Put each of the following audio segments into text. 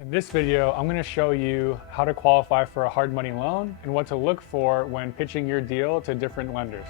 In this video, I'm going to show you how to qualify for a hard money loan and what to look for when pitching your deal to different lenders.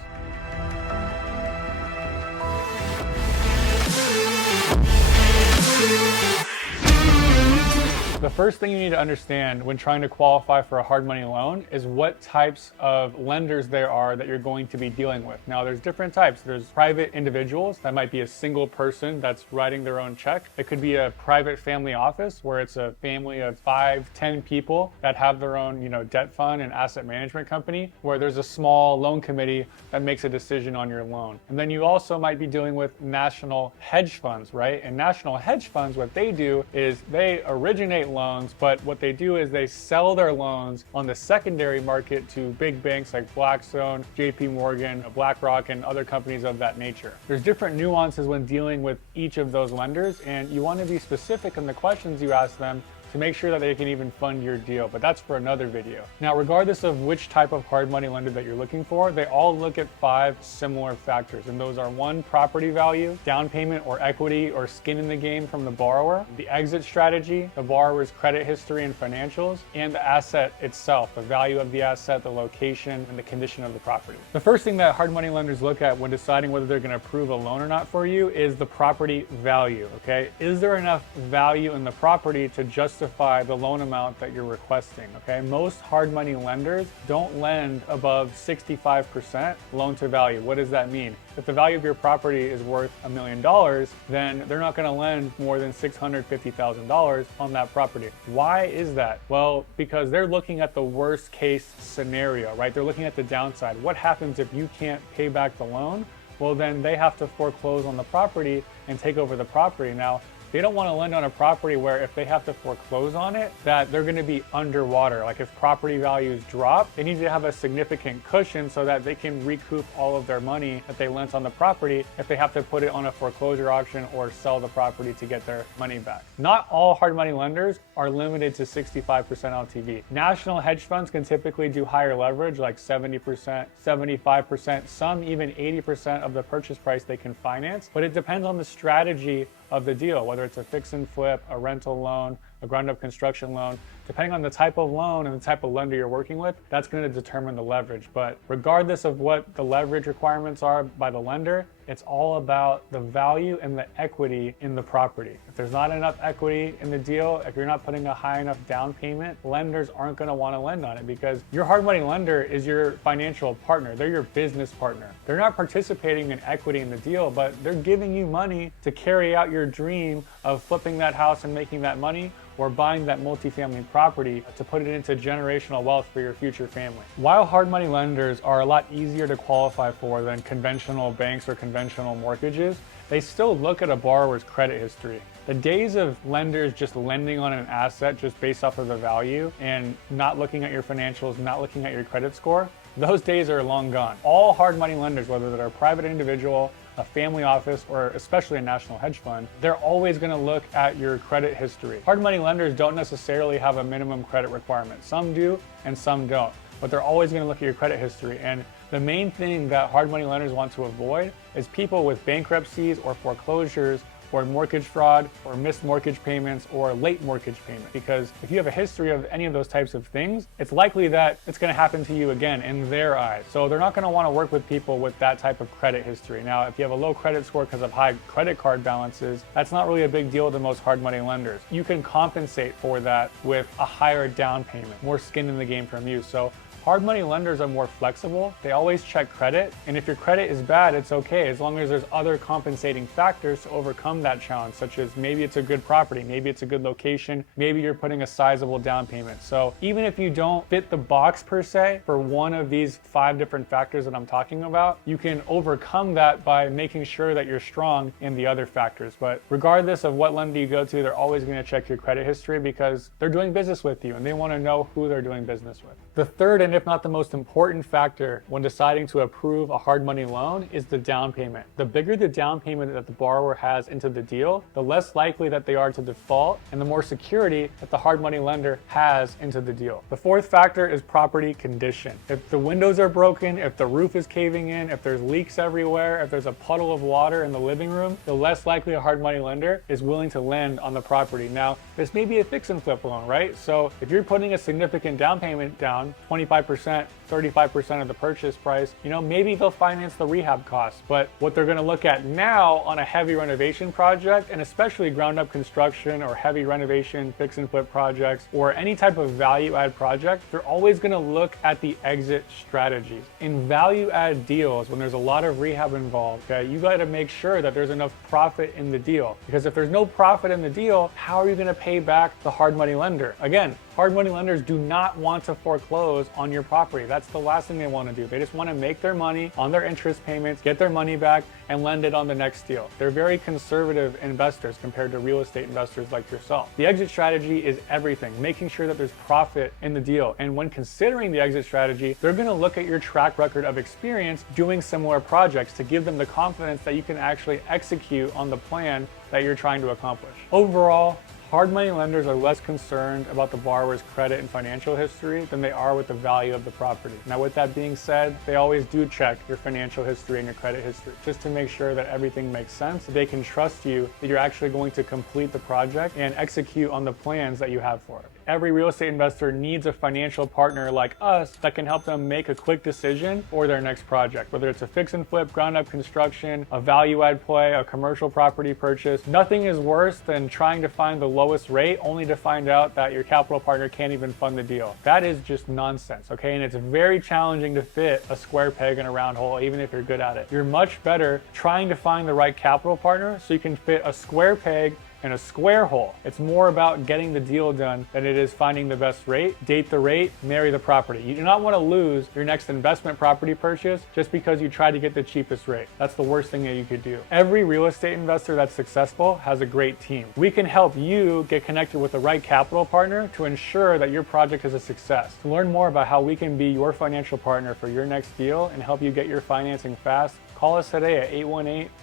The first thing you need to understand when trying to qualify for a hard money loan is what types of lenders there are that you're going to be dealing with. Now, there's different types. There's private individuals. That might be a single person that's writing their own check. It could be a private family office where it's a family of 5, 10 people that have their own, debt fund and asset management company, where there's a small loan committee that makes a decision on your loan. And then you also might be dealing with national hedge funds, right? And national hedge funds, what they do is they originate loans, but what they do is they sell their loans on the secondary market to big banks like Blackstone, JP Morgan, BlackRock, and other companies of that nature. There's different nuances when dealing with each of those lenders, and you want to be specific in the questions you ask them to make sure that they can even fund your deal, but that's for another video. Now, regardless of which type of hard money lender that you're looking for, they all look at 5 similar factors, and those are 1, property value, down payment or equity or skin in the game from the borrower, the exit strategy, the borrower's credit history and financials, and the asset itself, the value of the asset, the location, and the condition of the property. The first thing that hard money lenders look at when deciding whether they're going to approve a loan or not for you is the property value, okay? Is there enough value in the property to justify the loan amount that you're requesting, okay? Most hard money lenders don't lend above 65% loan to value. What does that mean? If the value of your property is worth $1 million, then they're not going to lend more than $650,000 on that property. Why is that? Well, because they're looking at the worst case scenario, right? They're looking at the downside. What happens if you can't pay back the loan? Well, then they have to foreclose on the property and take over the property. Now, they don't want to lend on a property where if they have to foreclose on it, that they're going to be underwater. Like if property values drop, they need to have a significant cushion so that they can recoup all of their money that they lent on the property if they have to put it on a foreclosure auction or sell the property to get their money back. Not all hard money lenders are limited to 65% LTV. National hedge funds can typically do higher leverage, like 70%, 75%, some even 80% of the purchase price they can finance, but it depends on the strategy of the deal, whether it's a fix and flip, a rental loan, a ground up construction loan. Depending on the type of loan and the type of lender you're working with, that's going to determine the leverage. But regardless of what the leverage requirements are by the lender, it's all about the value and the equity in the property. If there's not enough equity in the deal, if you're not putting a high enough down payment, lenders aren't going to want to lend on it because your hard money lender is your financial partner. They're your business partner. They're not participating in equity in the deal, but they're giving you money to carry out your dream of flipping that house and making that money, or buying that multifamily property to put it into generational wealth for your future family. While hard money lenders are a lot easier to qualify for than conventional banks or conventional mortgages, they still look at a borrower's credit history. The days of lenders just lending on an asset just based off of the value and not looking at your financials, not looking at your credit score, those days are long gone. All hard money lenders, whether they're a private individual, a family office, or especially a national hedge fund, they're always going to look at your credit history. Hard money lenders don't necessarily have a minimum credit requirement. Some do and some don't, but they're always going to look at your credit history. And the main thing that hard money lenders want to avoid is people with bankruptcies or foreclosures or mortgage fraud or missed mortgage payments or late mortgage payment. Because if you have a history of any of those types of things, it's likely that it's going to happen to you again in their eyes. So they're not going to want to work with people with that type of credit history. Now, if you have a low credit score because of high credit card balances, that's not really a big deal to most hard money lenders. You can compensate for that with a higher down payment, more skin in the game from you. So hard money lenders are more flexible. They always check credit. And if your credit is bad, it's okay, as long as there's other compensating factors to overcome that challenge, such as maybe it's a good property, maybe it's a good location, maybe you're putting a sizable down payment. So even if you don't fit the box per se for one of these 5 different factors that I'm talking about, you can overcome that by making sure that you're strong in the other factors. But regardless of what lender you go to, they're always going to check your credit history because they're doing business with you and they want to know who they're doing business with. The third than, if not the most important factor when deciding to approve a hard money loan is the down payment. The bigger the down payment that the borrower has into the deal, the less likely that they are to default and the more security that the hard money lender has into the deal. The fourth factor is property condition. If the windows are broken, if the roof is caving in, if there's leaks everywhere, if there's a puddle of water in the living room, the less likely a hard money lender is willing to lend on the property. Now, this may be a fix and flip loan, right? So if you're putting a significant down payment down, 25%, 35% of the purchase price, maybe they'll finance the rehab costs. But what they're gonna look at now on a heavy renovation project, and especially ground up construction or heavy renovation, fix and flip projects, or any type of value add project, they're always gonna look at the exit strategies. In value add deals, when there's a lot of rehab involved, okay, you gotta make sure that there's enough profit in the deal. Because if there's no profit in the deal, how are you gonna pay back the hard money lender? Again, hard money lenders do not want to foreclose on your property. That's the last thing they want to do. They just want to make their money on their interest payments, get their money back, and lend it on the next deal. They're very conservative investors compared to real estate investors like yourself. The exit strategy is everything, making sure that there's profit in the deal. And when considering the exit strategy, they're going to look at your track record of experience doing similar projects to give them the confidence that you can actually execute on the plan that you're trying to accomplish. Overall, hard money lenders are less concerned about the borrower's credit and financial history than they are with the value of the property. Now, with that being said, they always do check your financial history and your credit history just to make sure that everything makes sense. They can trust you that you're actually going to complete the project and execute on the plans that you have for it. Every real estate investor needs a financial partner like us that can help them make a quick decision for their next project, whether it's a fix and flip, ground up construction, a value add play, a commercial property purchase. Nothing is worse than trying to find the lowest rate only to find out that your capital partner can't even fund the deal. That is just nonsense, okay? And it's very challenging to fit a square peg in a round hole, even if you're good at it. You're much better trying to find the right capital partner so you can fit a square peg in a square hole. It's more about getting the deal done than it is finding the best rate. Date the rate, marry the property. You do not want to lose your next investment property purchase just because you try to get the cheapest rate. That's the worst thing that you could do. Every real estate investor that's successful has a great team. We can help you get connected with the right capital partner to ensure that your project is a success. To learn more about how we can be your financial partner for your next deal and help you get your financing fast, call us today at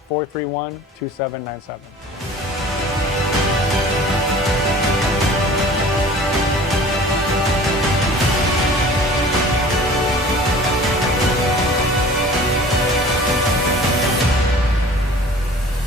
818-431-2797.